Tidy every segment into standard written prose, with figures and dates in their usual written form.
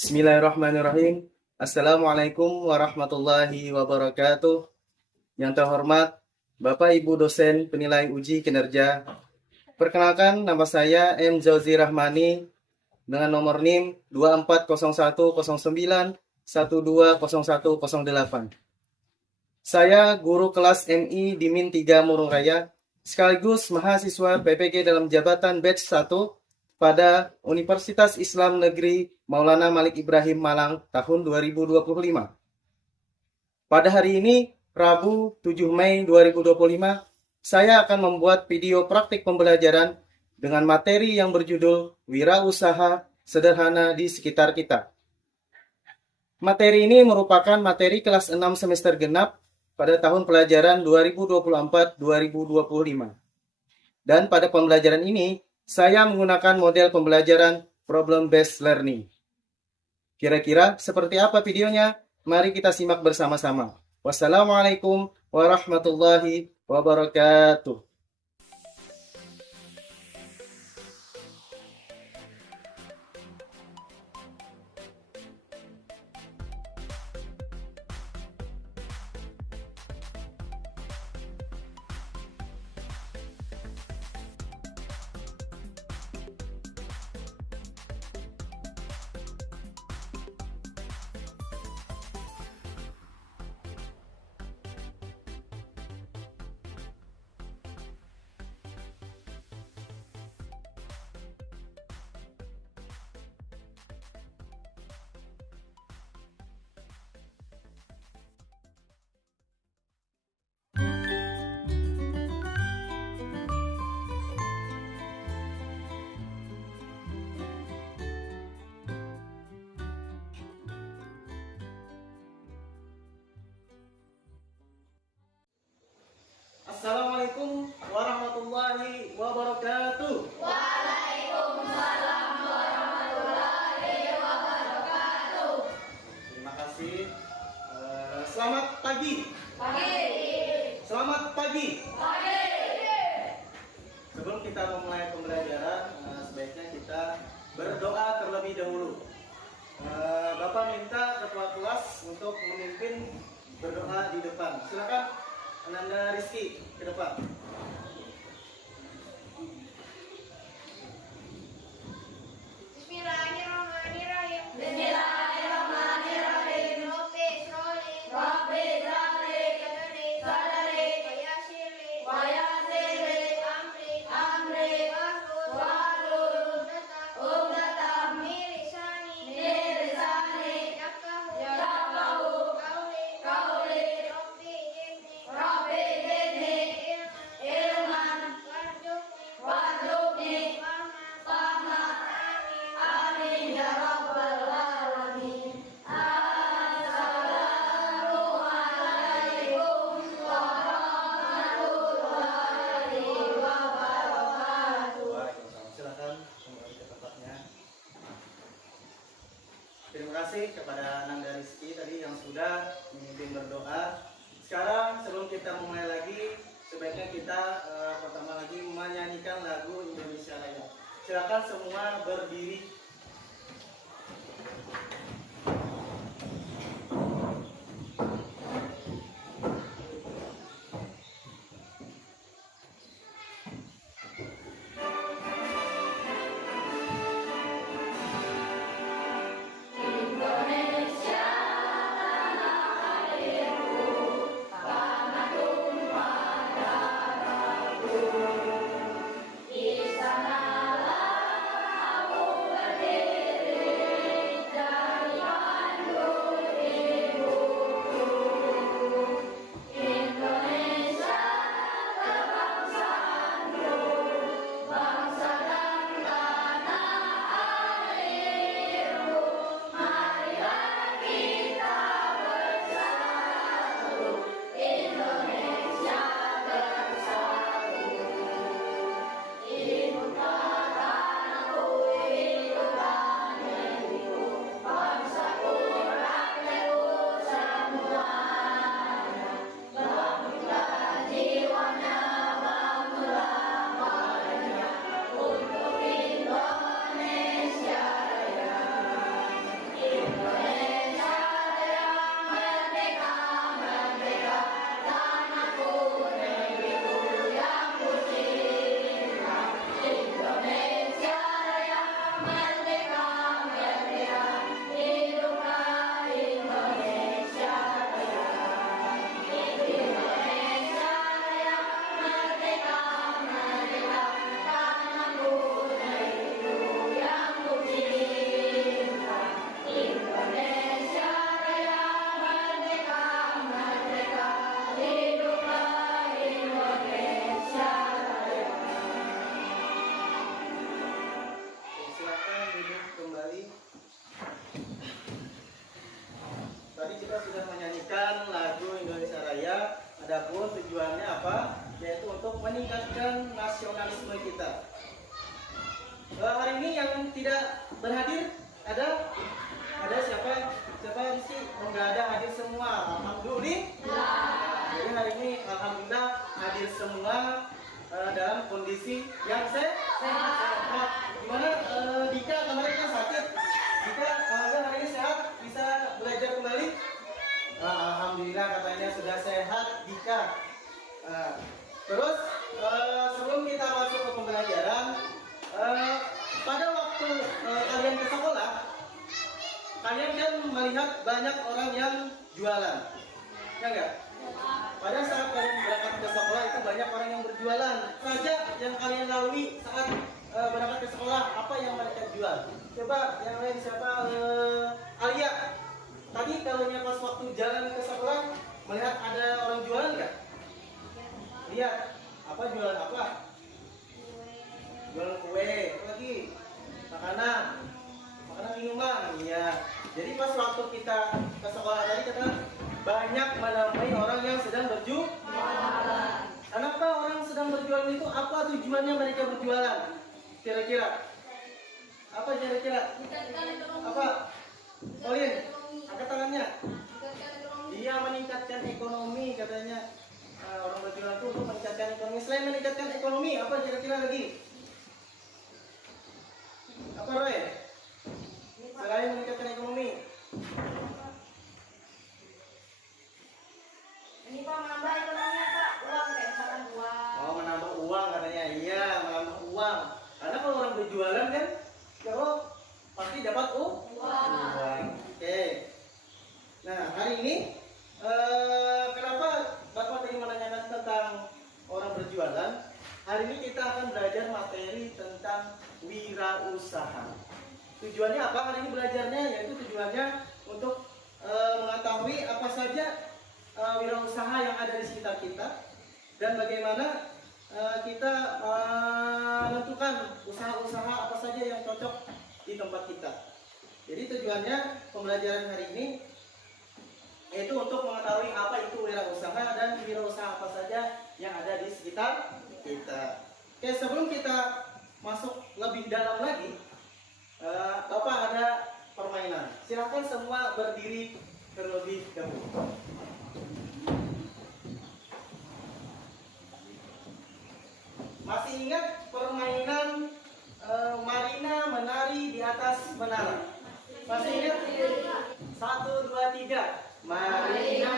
Bismillahirrahmanirrahim. Assalamualaikum warahmatullahi wabarakatuh. Yang terhormat Bapak Ibu dosen penilai uji kinerja. Perkenalkan, nama saya M. Zauzi Rahmani dengan nomor NIM 240109120108. Saya guru kelas MI di Min 3 Murung Raya, sekaligus mahasiswa PPG dalam jabatan batch 1 pada Universitas Islam Negeri Maulana Malik Ibrahim Malang tahun 2025. Pada hari ini, Rabu 7 Mei 2025, saya akan membuat video praktik pembelajaran dengan materi yang berjudul Wirausaha Sederhana di Sekitar Kita. Materi ini merupakan materi kelas 6 semester genap pada tahun pelajaran 2024-2025. Dan pada pembelajaran ini, saya menggunakan model pembelajaran problem-based learning. Kira-kira seperti apa videonya? Mari kita simak bersama-sama. Wassalamualaikum warahmatullahi wabarakatuh. Assalamualaikum warahmatullahi wabarakatuh. Waalaikumsalam warahmatullahi wabarakatuh. Terima kasih. Selamat pagi. Pagi. Selamat pagi. Pagi. Sebelum kita memulai pembelajaran, sebaiknya kita berdoa terlebih dahulu. Bapak minta ketua kelas untuk memimpin berdoa di depan. Silakan Ananda Rizky ke depan. Bismillahirrahmanirrahim. Bismillahirrahmanirrahim. Rabbi shroli. Rabbi shroli. Sadri. Wa yassirli. Amri. Wahlul. Uqdatam min lisani. Yafqahu qawli. Rabbi zidni ilman warzuqni fahma. Amin ya rabbal alamin. Assalamualaikum warahmatullahi wabarakatuh. Waalaikumsalam. Silakan kembali ke tempatnya. Terima kasih kepada Ananda Rizky tadi yang sudah memimpin berdoa. Sekarang sebelum kita mulai lagi, sebaiknya kita pertama lagi menyanyikan lagu Indonesia Raya. Silakan semua berdiri. Indonesia tanah airku, tanah tumpah darahku. Di sanalah aku berdiri dan meningkatkan nasionalisme kita. Hari ini yang tidak berhadir ada siapa? Siapa sih? Enggak ada, hadir semua. Alhamdulillah. Jadi hari ini alhamdulillah hadir semua dalam kondisi yang sehat. Gimana Dika kemarin kan sakit? Dika hari ini sehat, bisa belajar kembali? Alhamdulillah katanya sudah sehat Dika. Terus sebelum kita masuk ke pembelajaran, pada waktu kalian ke sekolah, kalian kan melihat banyak orang yang jualan, ya enggak? Pada saat kalian berangkat ke sekolah itu banyak orang yang berjualan. Saja yang kalian lalui saat berangkat ke sekolah, apa yang mereka jual? Coba yang lain siapa? Alia. Tadi kalau pas waktu jalan ke sekolah melihat ada orang jualan nggak? Lihat. Apa jualan apa? Jualan kue. Apa lagi? Makanan minuman. Iya. Jadi pas waktu kita ke sekolah tadi kita banyak menemui orang yang sedang berjualan. Kenapa orang sedang berjualan itu? Apa tujuannya mereka berjualan? Kira-kira? Apa kira-kira? Apa? Olin, angkat tangannya. Iya, meningkatkan ekonomi katanya. Orang berjualan itu untuk meningkatkan ekonomi. Selain meningkatkan ekonomi, apa kira-kira lagi? Apa Roy? Selain meningkatkan ekonomi. Ini Pak menambah ekonominya Pak, uang kayak misalkan uang. Oh, menambah uang katanya. Iya, menambah uang. Karena kalau orang berjualan kan, kalau pasti dapat uang. Oke. Nah, hari ini kenapa Bapak tadi menanyakan tentang orang berjualan? Hari ini kita akan belajar materi tentang wirausaha. Tujuannya apa hari ini belajarnya? Yaitu tujuannya untuk mengetahui apa saja wirausaha yang ada di sekitar kita dan bagaimana kita menentukan usaha-usaha apa saja yang cocok di tempat kita. Jadi tujuannya pembelajaran hari ini yaitu untuk mengetahui apa itu wirausaha dan wirausaha apa saja yang ada di sekitar kita. Oke, sebelum kita masuk lebih dalam lagi, Bapak ada permainan. Silakan semua berdiri terlebih dahulu. Masih ingat permainan Marina menari di atas menara? Masih ingat? 1, 2, 3. Marina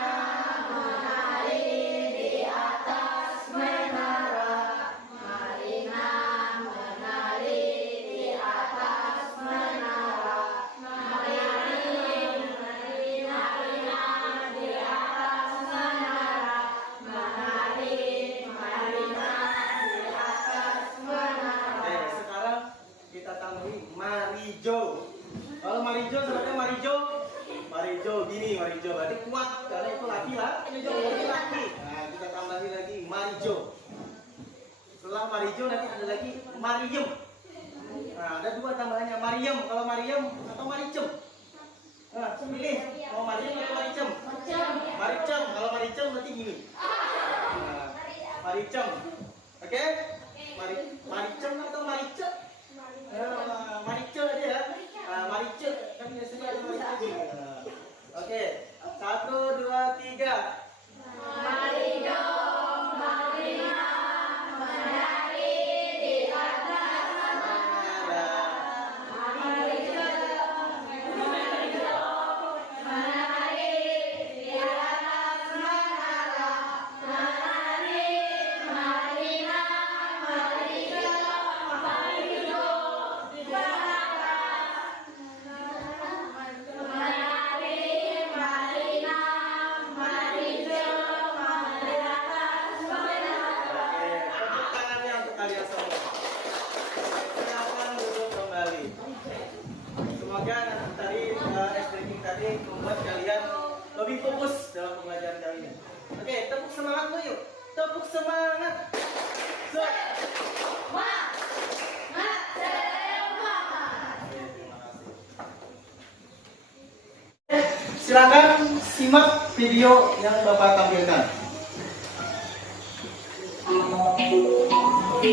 menari di atas menara. Marina menari di atas menara. Marina di atas menara. Marina di atas menara. Sekarang kita tambahin Marijo. Kalau Marijo sebenarnya Marijo gini, Marijo berarti kuat karena itu laki. Nah, kita tambahin lagi Marijo. Setelah Marijo nanti ada lagi Mariem. Nah, ada 2 tambahannya, Mariem. Kalau Mariem atau Maricem? Nah, pilih mau Mariem atau Maricem? Maricem. Kalau Maricem berarti gini. Nah, Maricem. Oke? Maricem atau Maricem? Maricem aja ya. Maricem kan biasanya ada Maricem. Oke. 1, 2, 3. Marina menari di atas menara. Marina menari di atas menara. Marina membuat kalian lebih fokus dalam pembelajaran kalian. Oke, tepuk semangat dulu yuk. Tepuk semangat. Silakan simak video yang Bapak tampilkan. Nah,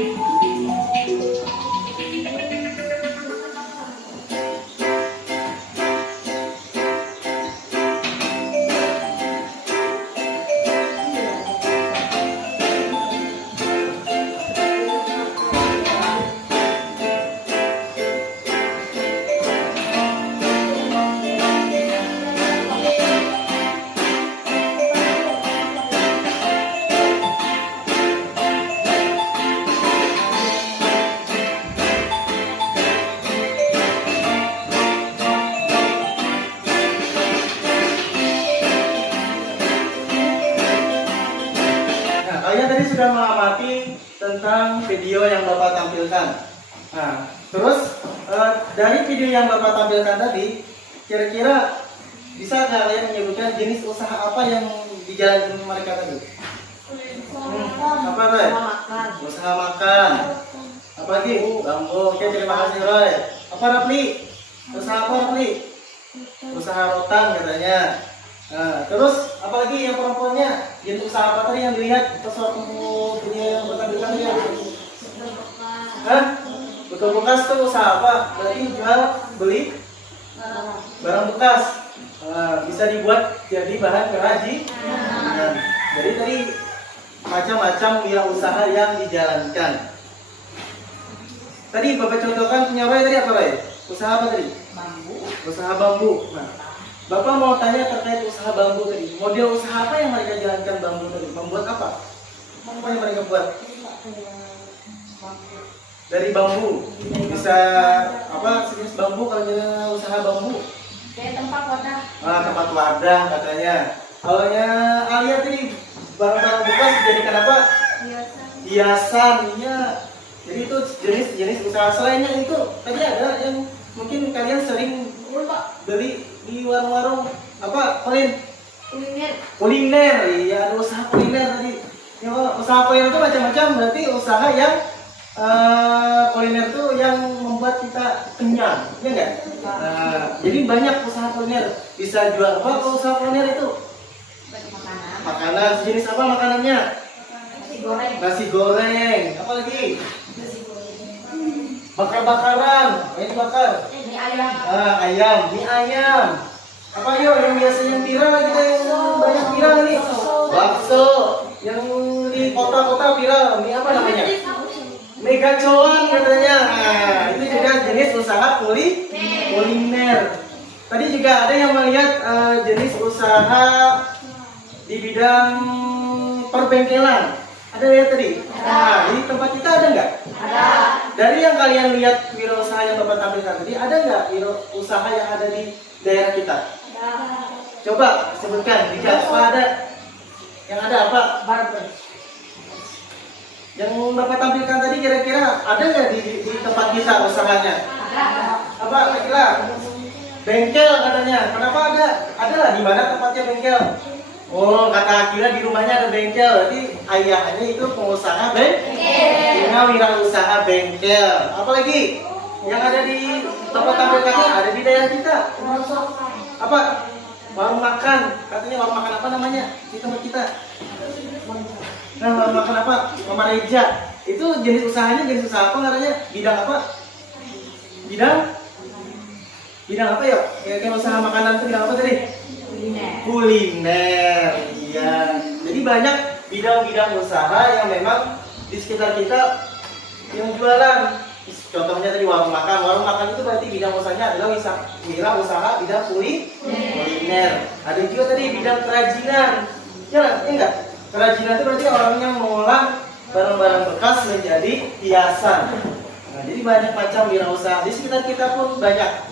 kalian tadi sudah mengamati tentang video yang Bapak tampilkan. Nah, terus dari video yang Bapak tampilkan tadi, kira-kira bisa nggak kalian menyebutkan jenis usaha apa yang dijalankan mereka tadi? Apa Roy? Makan. Usaha makan. Apa lagi? Bambu. Oke, terima kasih Roy. Apa Rapli? Usaha apa Rapli? Usaha rotan katanya. Nah, terus apalagi yang perempuannya? Jenis usaha apa tadi yang dilihat pas waktu video yang bertampilkan tadi? Hah? Betul bekas tuh usaha apa? Berarti jual beli barang bekas. Bisa dibuat jadi bahan kerajinan. Nah, jadi tadi macam-macam wirausaha yang dijalankan. Tadi Bapak contohkan punya Roy tadi apa Roy? Usaha apa tadi? Bambu. Usaha bambu. Nah, Bapak mau tanya terkait usaha bambu tadi. Model usaha apa yang mereka jalankan bambu tadi? Membuat apa? Apa yang mereka buat? Dari bambu. Bisa apa sejenis bambu kalau jadi usaha bambu? Kayak tempat wadah. Tempat wadah katanya. Awalnya Alia tadi barang-barang bekas dijadikan apa? Hiasan. Iya. Jadi itu jenis usaha selainnya itu tadi ada yang mungkin kalian sering beli di warung-warung apa Kuliner. kuliner. Iya, ada usaha kuliner tadi. Ya, usaha kuliner itu macam-macam, berarti usaha yang kuliner itu yang membuat kita kenyang, ya enggak? Nah, jadi banyak usaha kuliner. Bisa jual apa kalau usaha kuliner itu? Makanan. Makanan, sejenis apa makanannya? Nasi goreng. Nasi goreng, apa lagi? Nasi goreng. Bakar-bakaran, ini bakar. Ini ayam. Ayam, mie ayam. Apa yuk yang biasanya viral kita yang banyak viral ini? Bakso. Yang di kota-kota viral, mie apa namanya? Mega Coan katanya. Nah, itu juga jenis usaha kuliner. Tadi juga ada yang melihat jenis usaha di bidang perbengkelan. Ada ya tadi? Nah, di tempat kita ada nggak? Ada. Dari yang kalian lihat wirausaha yang Bapak tampilkan tadi, ada nggak wirausaha yang ada di daerah kita? Ada. Coba sebutkan, jika ada. Yang ada apa? Barber. Yang Bapak tampilkan tadi kira-kira ada nggak di tempat kita usahanya? Ada. Apa kira? Bengkel katanya. Kenapa ada? Ada lah, di mana tempatnya bengkel? Oh, kata Akila di rumahnya ada bengkel. Berarti ayahnya itu pengusaha punya wirausaha bengkel. Apalagi yang ada di tempat tampilkannya ada di daerah kita. Apa? Warung makan. Katanya warung makan apa namanya di tempat kita? Nah, warung makan apa? Mama Reja. Itu jenis usahanya jenis usaha apa katanya? Bidang apa? Bidang apa ya? Kayak usaha makanan itu bidang apa tadi? Kuliner, iya. Jadi banyak bidang-bidang usaha yang memang di sekitar kita yang jualan. Contohnya tadi warung makan. Warung makan itu berarti bidang usahanya adalah wirausaha bidang kuliner. Ada juga tadi bidang kerajinan. Ya enggak? Kerajinan itu berarti orang yang mengolah barang-barang bekas menjadi hiasan. Nah, jadi banyak macam wirausaha. Di sekitar kita pun banyak.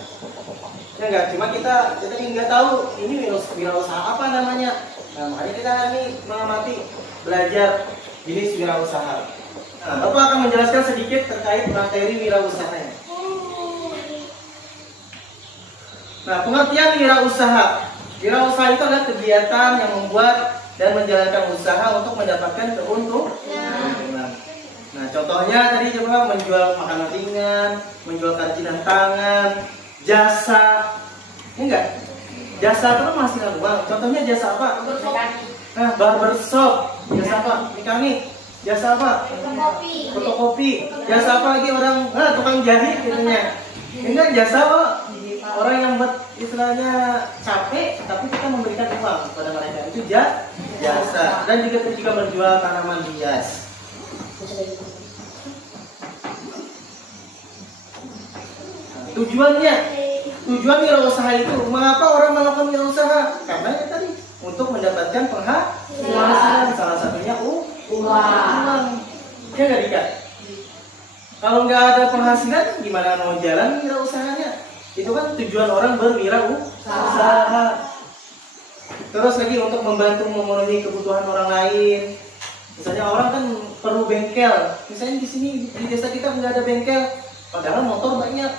Ya enggak, cuma kita nggak tahu ini wirausaha apa namanya. Nah, makanya kita ini mengamati, belajar jenis wirausaha. Nah, Bapak akan menjelaskan sedikit terkait materi wirausahanya. Nah, pengertian wirausaha. Wirausaha itu adalah kegiatan yang membuat dan menjalankan usaha untuk mendapatkan keuntungan. Nah, contohnya tadi coba menjual makanan ringan, menjual kerajinan tangan, jasa, enggak? Jasa itu kan menghasilkan uang. Contohnya jasa apa? Nah, barbershop, jasa apa? Mekanik, Jasa apa? Kopi. Fotokopi. Jasa apa lagi orang? Tukang jahit katanya. Enggak, jasa Pak. Orang yang buat istilahnya capek, tapi kita memberikan uang kepada mereka. Itu jasa. Dan juga menjual tanaman hias. Tujuan wirausaha itu, mengapa orang melakukan wirausaha? Karena ya tadi untuk mendapatkan penghasilan, salah satunya uang. Ya nggak Dika? Kalau nggak ada penghasilan, gimana mau jalan wirausahanya? Itu kan tujuan orang berwirausaha. Terus lagi untuk membantu memenuhi kebutuhan orang lain. Misalnya orang kan perlu bengkel. Misalnya di sini di desa kita nggak ada bengkel, padahal motor banyak.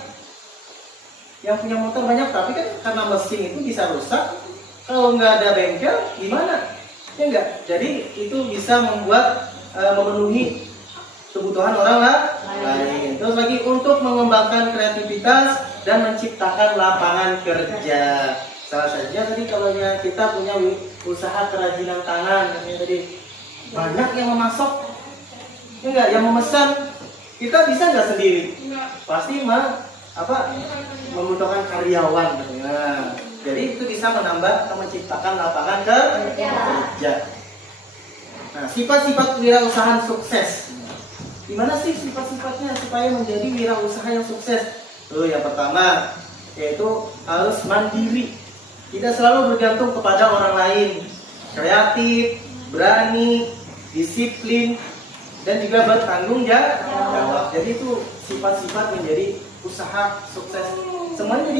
Yang punya motor banyak, tapi kan karena mesin itu bisa rusak. Kalau nggak ada bengkel, gimana? Ya enggak. Jadi itu bisa membuat memenuhi kebutuhan orang lain. Terus lagi untuk mengembangkan kreativitas dan menciptakan lapangan kerja. Salah satunya tadi kalau kita punya usaha kerajinan tangan, katanya tadi banyak yang memasok, ya enggak, yang memesan. Kita bisa nggak sendiri? Pasti membutuhkan karyawan. Nah, jadi itu bisa menambah atau menciptakan lapangan kerja. Nah, sifat-sifat wirausaha sukses. Gimana sih sifat-sifatnya supaya menjadi wirausaha yang sukses? Yang pertama yaitu harus mandiri. Tidak selalu bergantung kepada orang lain. Kreatif, berani, disiplin, dan juga bertanggung jawab. Jadi itu sifat-sifat menjadi usaha sukses. Semuanya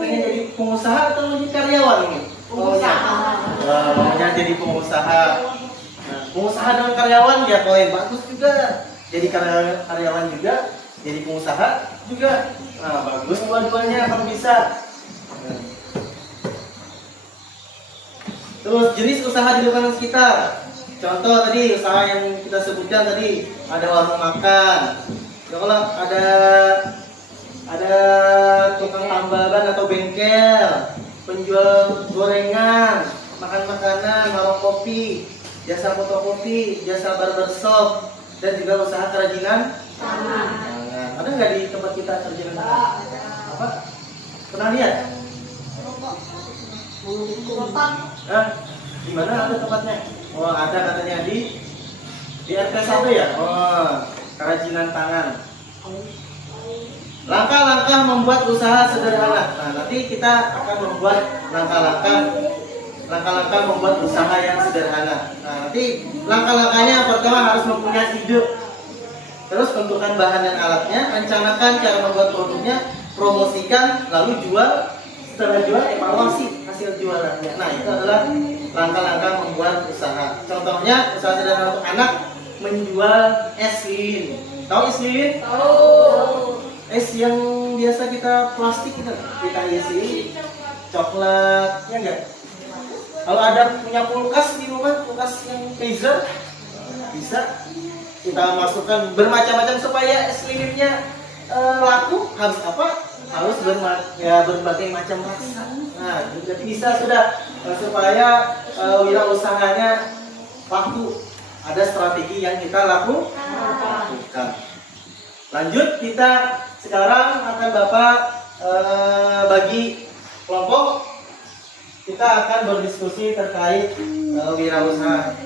pengen jadi pengusaha atau menjadi karyawan ini? Maunya jadi pengusaha. Nah, pengusaha dan karyawan ya bagus juga. Jadi karyawan juga, jadi pengusaha juga. Nah, bagus dua-duanya kalau bisa. Terus jenis usaha di lingkungan sekitar. Contoh tadi usaha yang kita sebutkan tadi, ada warung makan. Kalau ada tukang tambalan atau bengkel, penjual gorengan, makan makanan, warung kopi, jasa fotokopi, jasa barbershop, dan juga usaha kerajinan tangan. Ada nggak di tempat kita kerajinan tangan? Apa? Pernah lihat? Di mana ada tempatnya? Oh, ada katanya di RT 1 ya? Oh, kerajinan tangan. Langkah-langkah membuat usaha sederhana. Nah, nanti kita akan membuat langkah-langkah membuat usaha yang sederhana. Nah, nanti langkah-langkahnya pertama harus mempunyai ide. Terus tentukan bahan dan alatnya, rencanakan cara membuat produknya, promosikan, lalu jual. Setelah jual, evaluasi hasil jualannya. Nah, itu adalah langkah-langkah membuat usaha. Contohnya, usaha sederhana untuk anak menjual es lilin. Tahu es lilin? Tahu. Es yang biasa kita plastik kita isi coklat, ya enggak? Kalau ada punya kulkas di rumah, kulkas yang freezer, bisa kita masukkan bermacam-macam supaya es lilinnya laku. Harus apa? Harus berbagai macam rasa. Nah, jadi bisa sudah supaya wirausahanya laku. Ada strategi yang kita lakukan. Lanjut, kita sekarang akan Bapak bagi kelompok. Kita akan berdiskusi terkait wirausaha.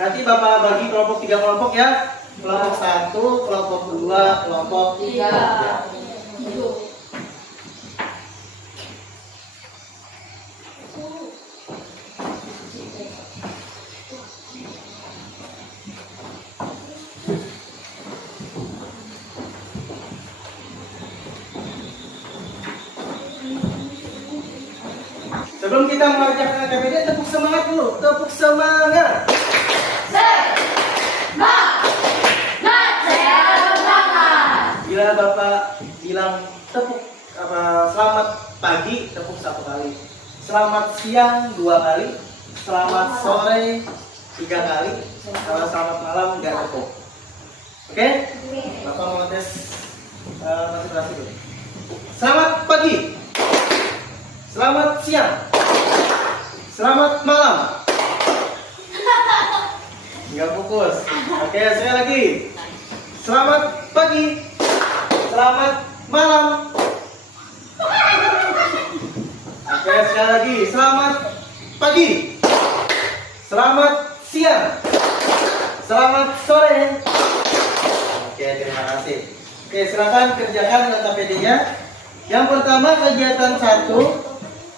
Nanti Bapak bagi kelompok 3 kelompok ya. Kelompok 1, kelompok 2, kelompok 3. Sebelum kita mengerjakan KPD, tepuk semangat dulu. Tepuk semangat. Bila Bapak bilang selamat pagi, tepuk 1 kali. Selamat siang 2 kali. Selamat sore 3 kali. Kalau selamat malam nggak tepuk. Oke? Bapak mau tes konsentrasi dulu. Selamat pagi. Selamat siang. Selamat malam. Nggak fokus. Oke, sekali lagi. Selamat pagi. Selamat malam. Oke, sekali lagi. Selamat pagi. Selamat siang. Selamat sore. Oke, terima kasih. Oke, silakan kerjakan notabene-nya. Yang pertama, kegiatan 1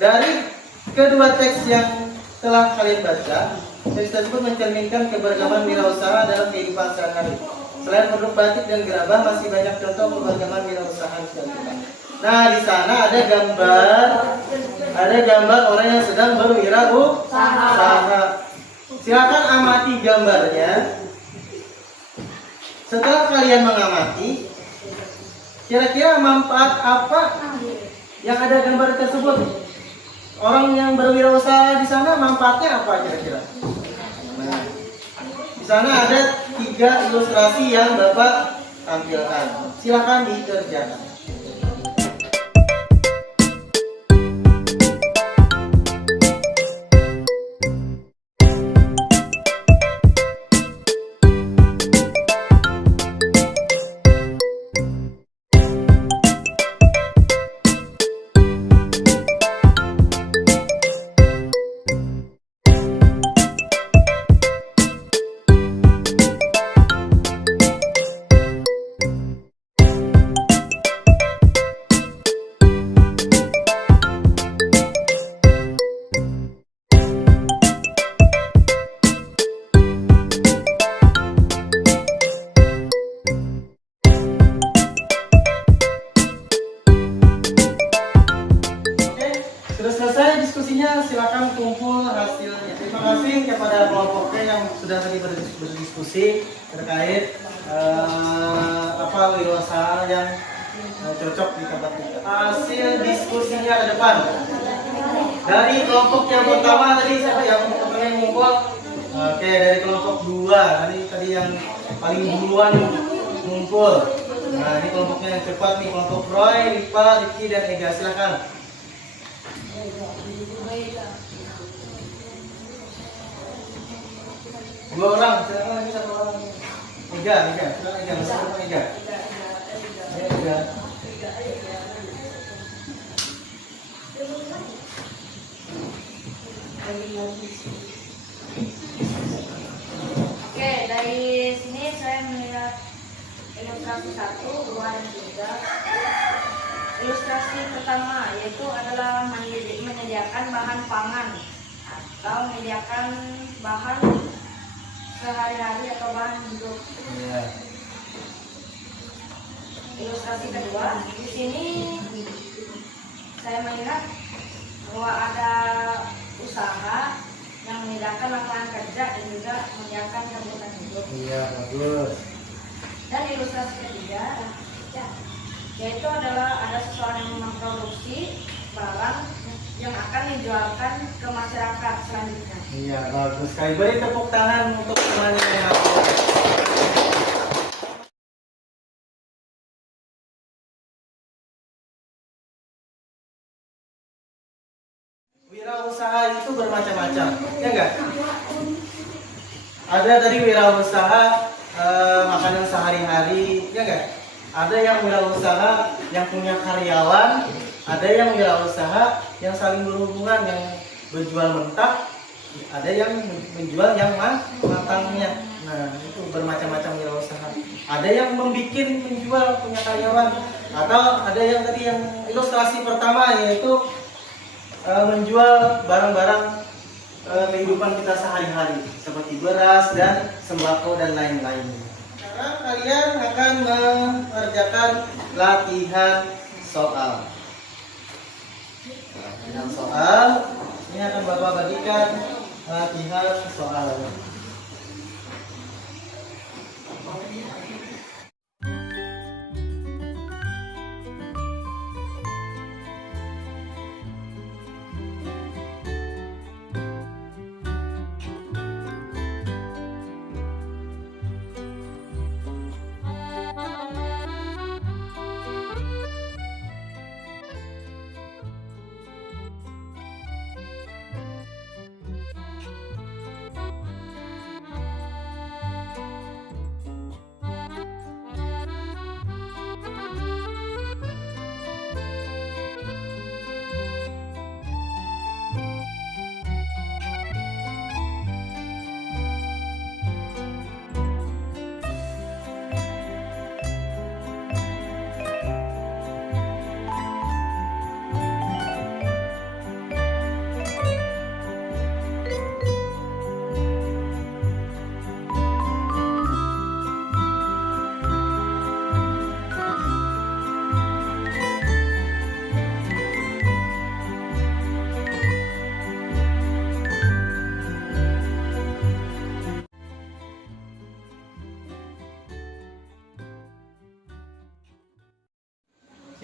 dari kedua teks yang telah kalian baca. Teks tersebut mencerminkan keberagaman wirausaha dalam kehidupan sehari-hari. Selain produk batik dan gerabah, masih banyak contoh keberagaman wirausaha di sekitar kita. Nah, di sana ada gambar orang yang sedang berwirausaha. Silakan amati gambarnya. Setelah kalian mengamati, kira-kira manfaat apa yang ada gambar tersebut? Orang yang berwirausaha di sana manfaatnya apa kira-kira? Nah, di sana ada 3 ilustrasi yang Bapak tampilkan. Silakan dikerjakan. Sudah selesai diskusinya, silakan kumpul hasilnya. Terima kasih kepada kelompoknya yang sudah tadi berdiskusi terkait apa wirausaha yang cocok di tempat kita. Hasil diskusinya ke depan. Dari kelompok yang pertama tadi siapa yang pertama yang ngumpul? Oke, dari kelompok 2 tadi yang paling duluan ngumpul. Nah, ini kelompoknya yang cepat nih, kelompok Roy, Ripa, Riki, dan Ega. Silakan. Dua orang, silakan lagi 1 orang. Ega, silakan Ega, silakan Ega. Ayo Ega. Oke, dari sini saya melihat ilustrasi 1, 2, dan 3. Ilustrasi pertama yaitu adalah menyediakan bahan pangan atau menyediakan bahan sehari-hari atau bahan hidup. Ilustrasi kedua, di sini saya melihat bahwa ada usaha yang menyediakan lapangan kerja dan juga menyediakan kebutuhan hidup. Iya, bagus. Dan ilustrasi ketiga yaitu adalah ada seseorang yang memproduksi barang yang akan dijualkan ke masyarakat selanjutnya. Iya, bagus sekali. Beri tepuk tangan untuk temannya yang aku. Wirausaha itu bermacam-macam, ya enggak? Ada dari wirausaha makanan sehari-hari, ya enggak? Ada yang wirausaha yang punya karyawan, ada yang wirausaha yang saling berhubungan, yang berjual mentah, ada yang menjual yang matangnya. Nah, itu bermacam-macam wirausaha. Ada yang menjual punya karyawan, atau ada yang tadi yang ilustrasi pertama yaitu menjual barang-barang kehidupan kita sehari-hari seperti beras dan sembako dan lain-lainnya. Sekarang kalian akan mengerjakan latihan soal. Latihan soal ini akan Bapak bagikan latihan soal.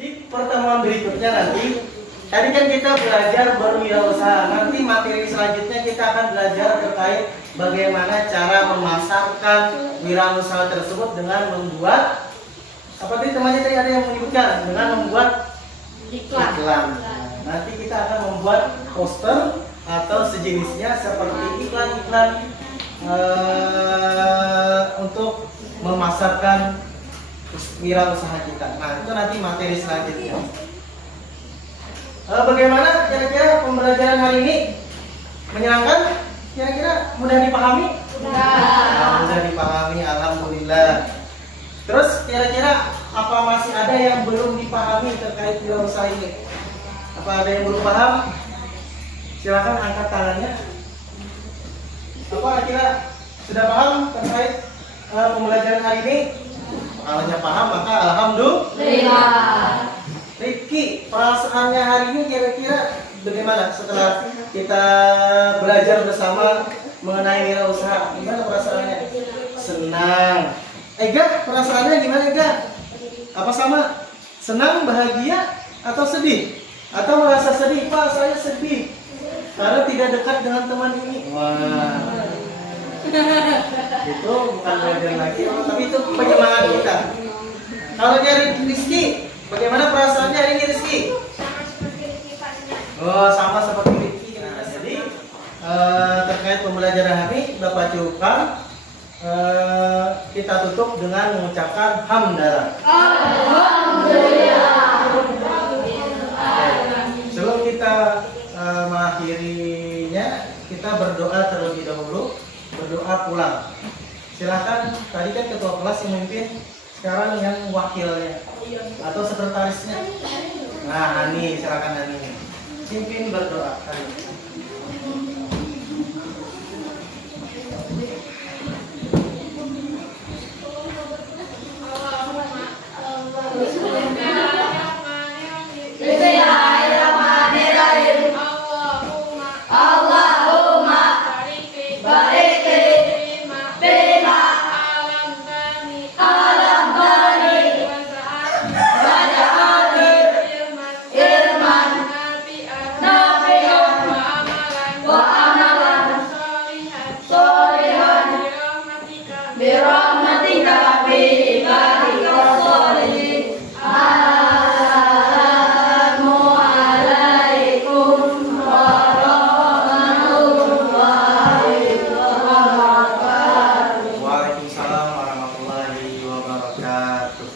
Di pertemuan berikutnya nanti, tadi kan kita belajar berwirausaha. Nanti materi selanjutnya kita akan belajar terkait bagaimana cara memasarkan wirausaha tersebut dengan membuat apa tadi temannya tadi ada yang menyebutkan dengan membuat iklan. Nanti kita akan membuat poster atau sejenisnya seperti iklan-iklan untuk memasarkan wirausaha kita. Nah, itu nanti materi selanjutnya. Bagaimana kira-kira pembelajaran hari ini? Menyenangkan? Kira-kira mudah dipahami? Mudah dipahami, alhamdulillah. Terus kira-kira apa masih ada yang belum dipahami terkait wirausaha ini? Apa ada yang belum paham? Silakan angkat tangannya. Apa kira sudah paham terkait pembelajaran hari ini? Kalau paham maka alhamdulillah. Rifki, perasaannya hari ini kira-kira bagaimana setelah kita belajar bersama mengenai wirausaha? Gimana perasaannya? Senang. Ega, perasaannya gimana Ega? Apa sama? Senang, bahagia, atau sedih? Atau merasa sedih? Pak, saya sedih karena tidak dekat dengan teman ini. Wah, itu bukan belajar lagi, tapi itu penyemangat kita. Kalau dari Rizky, bagaimana perasaannya hari ini Rizky? Oh, sama seperti Rizky. Nah, jadi terkait pembelajaran hari Bapak cukupkan kita tutup dengan mengucapkan hamdalah. Alhamdulillah. Sebelum kita mengakhirinya, kita berdoa terlebih dahulu, berdoa pulang. Silakan, tadi kan ketua kelas yang memimpin, sekarang yang wakilnya atau sekretarisnya. Nah, Hani, silakan Hani. Pimpin berdoa. Bismillahirrahmanirrahim. Allahumma barik bima alam bani waja'alni ilman nafi'an wa amalan solihan birahmatika bi ibadika sholihin. Assalamualaikum warahmatullahi wabarakatuh. Waalaikumsalam warahmatullahi wabarakatuh.